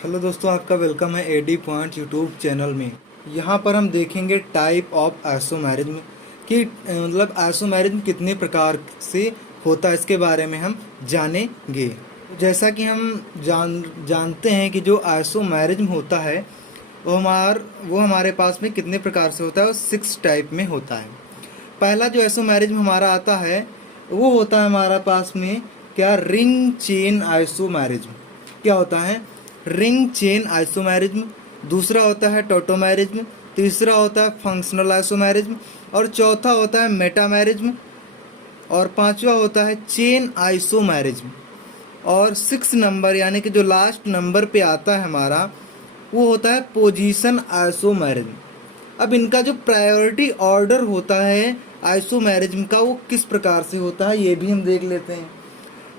Hello दोस्तों, आपका welcome है एडी पॉइंट यूट्यूब चैनल में। यहाँ पर हम देखेंगे टाइप ऑफ आइसोमेरिज्म कि मतलब आइसोमेरिज्म कितने प्रकार से होता है, इसके बारे में हम जानेंगे। तो जैसा कि हम जानते हैं कि जो आइसोमेरिज्म होता है वो हमारे पास में कितने प्रकार से होता है, वो 6 टाइप में होता है। पहला जो आइसोमेरिज्म हमारा आता है वो होता है हमारा पास में क्या, रिंग चेन आइसोमेरिज्म। क्या होता है? Ring chain isomerism. दूसरा होता है टोटोमेरिज्म। तीसरा होता है फंक्शनल आइसोमेरिज्म। और चौथा होता है मेटामेरिज्म। और पांचवा होता है चेन आइसोमेरिज्म। और 6 नंबर यानी कि जो लास्ट नंबर पे आता है हमारा, वो होता है पोजीशन आइसोमेरिज्म। अब इनका जो प्रायोरिटी ऑर्डर होता है आइसोमेरिज्म का, वो किस प्रकार से होता है ये भी हम देख लेते हैं।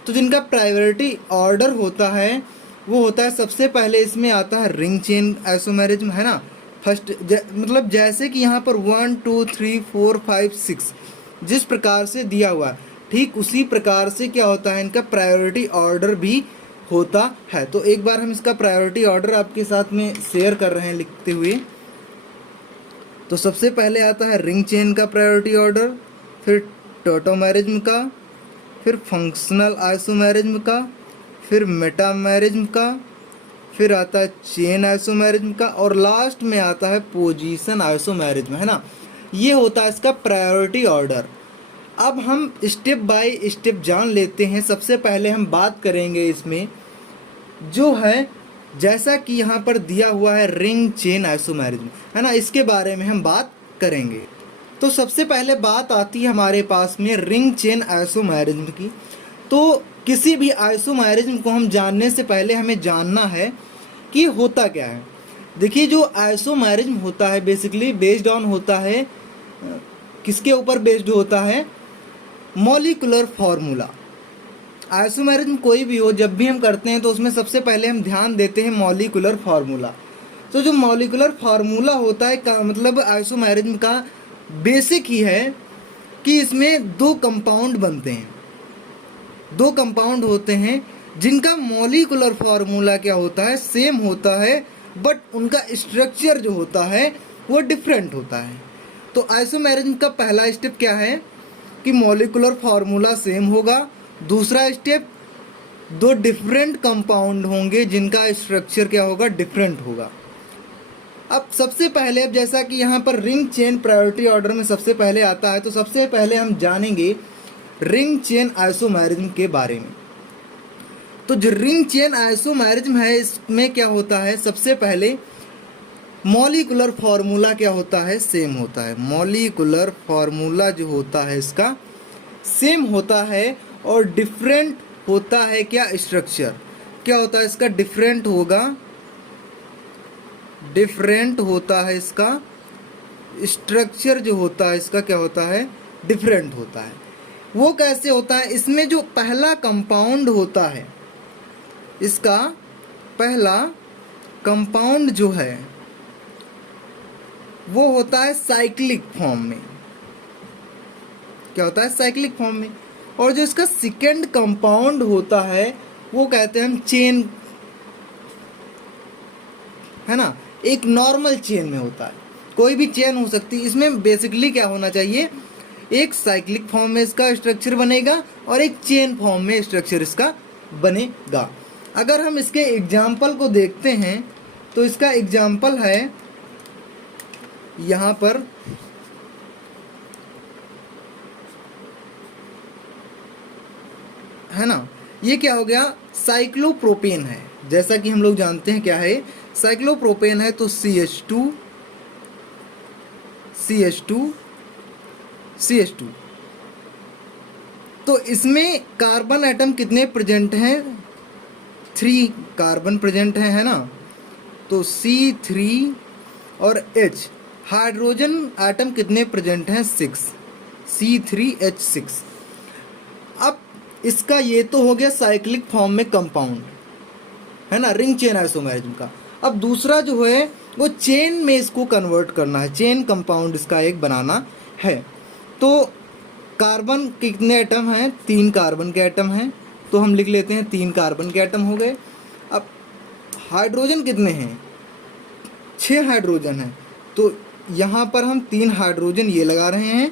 तो जिनका प्रायोरिटी ऑर्डर होता है वो होता है, सबसे पहले इसमें आता है रिंग चेन आइसोमेरिज्म, है ना। फर्स्ट मतलब जैसे कि यहाँ पर 1 2 3 4 5 6 जिस प्रकार से दिया हुआ है, ठीक उसी प्रकार से क्या होता है, इनका प्रायोरिटी ऑर्डर भी होता है। तो एक बार हम इसका प्रायोरिटी ऑर्डर आपके साथ में शेयर कर रहे हैं लिखते हुए। तो सबसे पहले आता है रिंग चेन का प्रायोरिटी ऑर्डर, फिर टोटोमेरिज्म का, फिर फंक्शनल आइसोमेरिज्म का, फिर मेटामेरिज्म का, फिर आता है चेन आइसोमेरिज्म का, और लास्ट में आता है पोजीशन आइसोमेरिज्म, है ना। ये होता है इसका प्रायोरिटी ऑर्डर। अब हम स्टेप बाय स्टेप जान लेते हैं। सबसे पहले हम बात करेंगे इसमें जो है, जैसा कि यहाँ पर दिया हुआ है रिंग चेन आइसोमेरिज्म, है ना, इसके बारे में हम बात करेंगे। तो सबसे पहले बात आती है हमारे पास में रिंग चेन आइसोमेरिज्म की। तो किसी भी आइसोमेरिज्म को हम जानने से पहले हमें जानना है कि होता क्या है। देखिए, जो आइसोमेरिज्म होता है बेसिकली बेस्ड ऑन होता है, किसके ऊपर बेस्ड होता है? Molecular formula. आइसोमेरिज्म कोई भी हो, जब भी हम करते हैं तो उसमें सबसे पहले हम ध्यान देते हैं मॉलिक्यूलर फार्मूला। तो जो मॉलिक्यूलर फार्मूला होता है का मतलब आइसोमेरिज्म का बेसिक ही है कि इसमें 2 कंपाउंड बनते हैं। 2 कंपाउंड होते हैं जिनका मॉलिक्यूलर फार्मूला क्या होता है, सेम होता है, बट उनका स्ट्रक्चर जो होता है वो डिफरेंट होता है। तो आइसोमेरिज्म का पहला स्टेप क्या है कि मॉलिक्यूलर फार्मूला सेम होगा। दूसरा स्टेप, 2 डिफरेंट कंपाउंड होंगे जिनका स्ट्रक्चर क्या होगा, डिफरेंट होगा। अब सबसे पहले, अब जैसा कि यहाँ पर रिंग चेन प्रायोरिटी ऑर्डर में सबसे पहले आता है, तो सबसे पहले हम जानेंगे रिंग चेन आइसोमेरिज्म के बारे में। तो जो रिंग चेन आइसोमेरिज्म है, इसमें क्या होता है, सबसे पहले मॉलिक्यूलर फार्मूला क्या होता है, सेम होता है। मॉलिक्यूलर फार्मूला जो होता है इसका सेम होता है, और डिफरेंट होता है क्या, स्ट्रक्चर। क्या होता है इसका, डिफरेंट होगा, डिफरेंट होता है इसका स्ट्रक्चर जो होता है इसका क्या होता है, डिफरेंट होता है। वो कैसे होता है? इसमें जो पहला कंपाउंड होता है, इसका पहला कंपाउंड जो है वो होता है साइक्लिक फॉर्म में। क्या होता है, साइक्लिक फॉर्म में। और जो इसका सेकेंड कंपाउंड होता है वो कहते हैं हम चेन, है ना। एक नॉर्मल चेन में होता है, कोई भी चेन हो सकती है। इसमें बेसिकली क्या होना चाहिए, एक साइक्लिक फॉर्म में इसका स्ट्रक्चर बनेगा और एक चेन फॉर्म में स्ट्रक्चर इसका बनेगा। अगर हम इसके एग्जाम्पल को देखते हैं तो इसका एग्जाम्पल है यहाँ पर, है ना। ये क्या हो गया, साइक्लोप्रोपेन है। जैसा कि हम लोग जानते हैं क्या है, साइक्लोप्रोपेन है। तो CH2 CH2 CH2। तो इसमें कार्बन एटम कितने प्रेजेंट हैं, 3 कार्बन प्रेजेंट हैं, है ना। तो C3 और H। हाइड्रोजन एटम कितने प्रेजेंट हैं, 6, C3H6। अब इसका ये तो हो गया साइक्लिक फॉर्म में कंपाउंड, है ना, रिंग चेन आइसोमेरिज्म का। अब दूसरा जो है वो चेन में इसको कन्वर्ट करना है, चेन कंपाउंड इसका एक बनाना है। तो कार्बन कितने एटम हैं, 3 कार्बन के एटम हैं। तो हम लिख लेते हैं 3 कार्बन के एटम हो गए। अब हाइड्रोजन कितने हैं, 6 हाइड्रोजन हैं, तो यहाँ पर हम 3 हाइड्रोजन ये लगा रहे हैं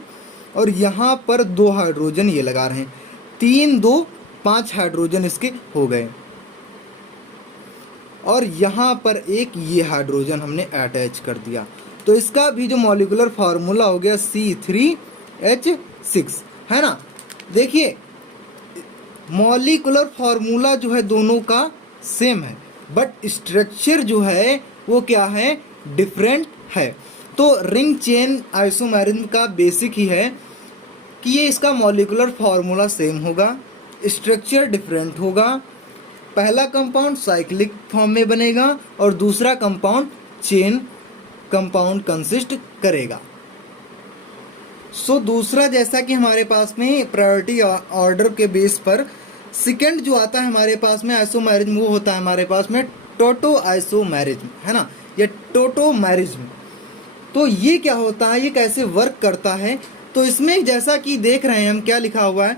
और यहाँ पर 2 हाइड्रोजन ये लगा रहे हैं, 3 2 5 हाइड्रोजन इसके हो गए। और यहाँ पर एक ये हाइड्रोजन हमने अटैच कर दिया, तो इसका भी जो मॉलिक्यूलर फार्मूला हो गया C3H6, है ना। देखिए मॉलिक्यूलर फार्मूला जो है दोनों का सेम है, बट स्ट्रक्चर जो है वो क्या है, डिफरेंट है। तो रिंग चेन आइसोमेरिज्म का बेसिक ही है कि ये इसका मॉलिक्यूलर फार्मूला सेम होगा, स्ट्रक्चर डिफरेंट होगा। पहला कंपाउंड साइक्लिक फॉर्म में बनेगा और दूसरा कंपाउंड चेन कंपाउंड कंसिस्ट करेगा। सो दूसरा, जैसा कि हमारे पास में प्रायोरिटी ऑर्डर के बेस पर सेकंड जो आता है हमारे पास में आइसोमेरिज्म, वो होता है हमारे पास में टोटो आइसोमेरिज्म, है ना, या टोटोमेरिज्म। तो ये क्या होता है, ये कैसे वर्क करता है, तो इसमें जैसा कि देख रहे हैं हम क्या लिखा हुआ है,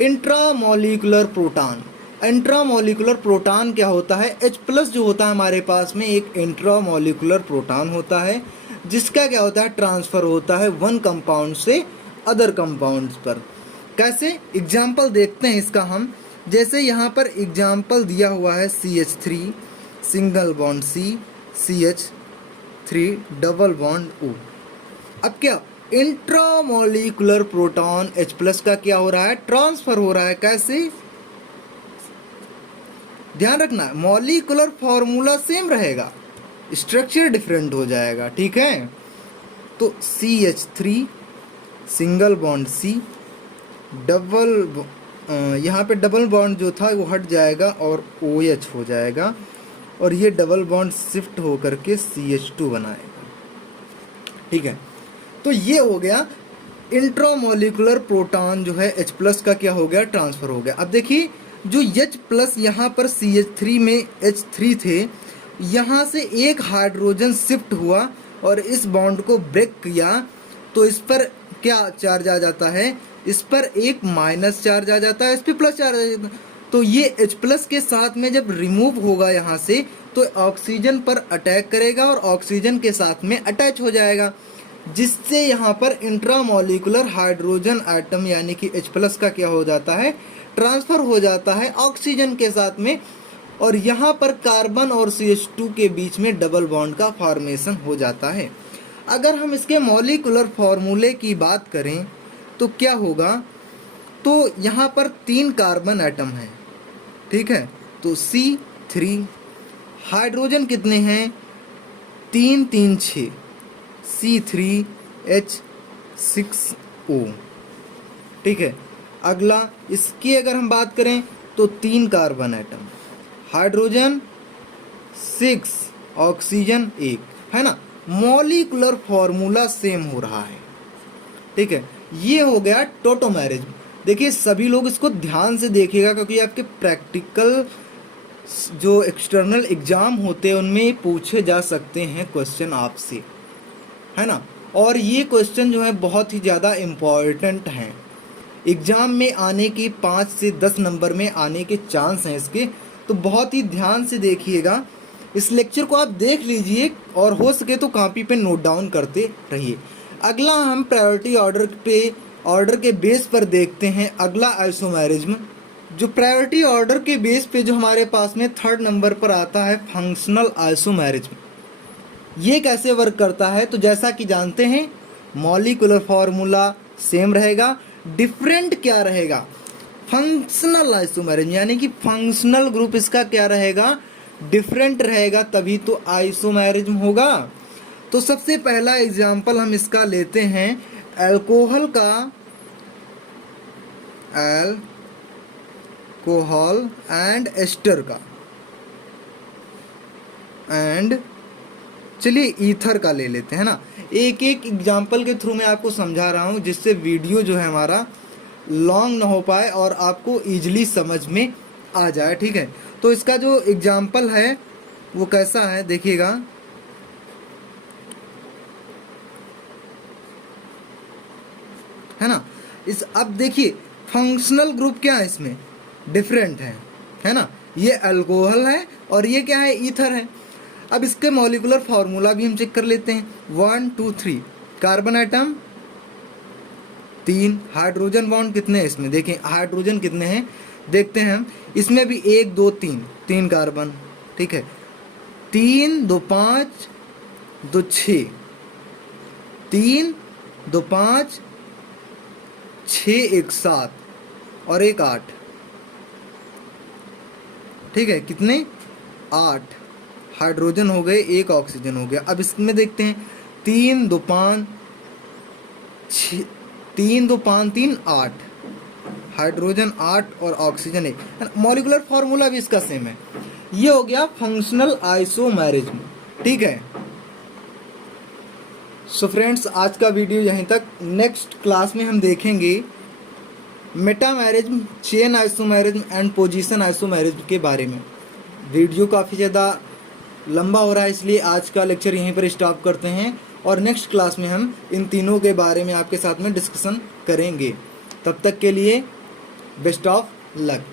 इंट्रामोलिकुलर प्रोटॉन। इंट्रामोलिकुलर प्रोटॉन क्या होता है, H+ जो होता है हमारे पास में एक इंट्रामोलिकुलर प्रोटॉन होता है, जिसका क्या होता है, ट्रांसफ़र होता है वन कंपाउंड से अदर कंपाउंड्स पर। कैसे, एग्जाम्पल देखते हैं इसका हम। जैसे यहाँ पर एग्जाम्पल दिया हुआ है CH3 single bond C, CH3 double bond O। अब क्या, इंट्रामोलिकुलर प्रोटॉन H+ का क्या हो रहा है, ट्रांसफ़र हो रहा है। कैसे, ध्यान रखना, मॉलिक्यूलर फॉर्मूला सेम रहेगा, स्ट्रक्चर डिफरेंट हो जाएगा, ठीक है। तो CH3 single bond C double, यहाँ पे डबल बॉन्ड जो था वो हट जाएगा और OH हो जाएगा, और ये डबल बॉन्ड शिफ्ट हो करके CH2 बनाएगा, ठीक है। तो ये हो गया इंट्रामोलिकुलर प्रोटॉन जो है H+ का क्या हो गया, ट्रांसफ़र हो गया। अब देखिए जो H+ यहाँ पर CH3 में H3 थे, यहाँ से एक हाइड्रोजन शिफ्ट हुआ और इस बॉन्ड को ब्रेक किया, तो इस पर क्या चार्ज आ जाता है, इस पर एक माइनस चार्ज आ जाता है, इस पर प्लस चार्ज आ जाता है। तो ये H+ के साथ में जब रिमूव होगा यहाँ से, तो ऑक्सीजन पर अटैक करेगा और ऑक्सीजन के साथ में अटैच हो जाएगा, जिससे यहाँ पर इंट्रामोलिकुलर हाइड्रोजन आइटम यानी कि H+ का क्या हो जाता है, ट्रांसफ़र हो जाता है ऑक्सीजन के साथ में, और यहाँ पर कार्बन और CH2 के बीच में डबल बॉन्ड का फॉर्मेशन हो जाता है। अगर हम इसके मॉलिक्यूलर फार्मूले की बात करें तो क्या होगा, तो यहाँ पर 3 कार्बन एटम हैं, ठीक है, तो C3, हाइड्रोजन कितने हैं, 3 3 6, C3H6O, ठीक है। अगला इसकी अगर हम बात करें तो 3 कार्बन एटम, हाइड्रोजन 6, ऑक्सीजन 1, है ना, मॉलिक्यूलर फार्मूला सेम हो रहा है, ठीक है। ये हो गया टोटोमेरिज्म। देखिए सभी लोग इसको ध्यान से देखिएगा, क्योंकि आपके प्रैक्टिकल जो एक्सटर्नल एग्ज़ाम होते हैं उनमें पूछे जा सकते हैं क्वेश्चन आपसे, है ना। और ये क्वेश्चन जो है बहुत ही ज़्यादा इम्पॉर्टेंट हैं, एग्ज़ाम में आने की 5 से 10 नंबर में आने के चांस हैं इसके, तो बहुत ही ध्यान से देखिएगा। इस लेक्चर को आप देख लीजिए और हो सके तो कॉपी पे नोट डाउन करते रहिए। अगला हम प्रायोरिटी ऑर्डर के बेस पर देखते हैं अगला आइसोमेरिज्म। जो प्रायोरिटी ऑर्डर के बेस पे जो हमारे पास में 3rd नंबर पर आता है फंक्शनल आइसोमेरिज्म। ये कैसे वर्क करता है, तो जैसा कि जानते हैं मॉलिक्यूलर फार्मूला सेम रहेगा, डिफरेंट क्या रहेगा, फंक्शनल आइसोमेरिज्म, यानी कि फंक्शनल ग्रुप इसका क्या रहेगा, डिफरेंट रहेगा, तभी तो आइसोमेरिज्म होगा। तो सबसे पहला एग्जाम्पल हम इसका लेते हैं अल्कोहल का, अल्कोहल एंड एस्टर का, एंड चलिए ईथर का ले लेते हैं ना। एक एक एग्जाम्पल के थ्रू मैं आपको समझा रहा हूँ, जिससे वीडियो जो है हमारा लॉन्ग ना हो पाए और आपको ईजिली समझ में आ जाए, ठीक है। तो इसका जो एग्जाम्पल है वो कैसा है देखिएगा, है ना। अब देखिए फंक्शनल ग्रुप क्या है, इसमें डिफरेंट है ना। ये अल्कोहल है और ये क्या है, ईथर है। अब इसके मॉलिक्यूलर फार्मूला भी हम चेक कर लेते हैं। 1 2 3 कार्बन आइटम 3, हाइड्रोजन बॉन्ड कितने हैं इसमें, देखें हाइड्रोजन कितने हैं देखते हैं हम। इसमें भी 1 2 3, 3 कार्बन, ठीक है। 3 2 5 2 6, 3 2 5 6 1 7 और 1 8, ठीक है। कितने, 8 हाइड्रोजन हो गए, 1 ऑक्सीजन हो गया। अब इसमें देखते हैं 3 2 5 6, 3 2 5 3 8, हाइड्रोजन 8 और ऑक्सीजन 1। मॉलिक्यूलर फार्मूला भी इसका सेम है। ये हो गया फंक्शनल आइसोमेरिज्म, ठीक है। सो फ्रेंड्स, आज का वीडियो यहीं तक। नेक्स्ट क्लास में हम देखेंगे metamerism, chain isomerism and position isomerism के बारे में। वीडियो काफ़ी ज़्यादा लंबा हो रहा है, इसलिए आज का लेक्चर यहीं पर स्टॉप करते हैं और नेक्स्ट क्लास में हम इन तीनों के बारे में आपके साथ में डिस्कशन करेंगे। तब तक के लिए बेस्ट ऑफ लक।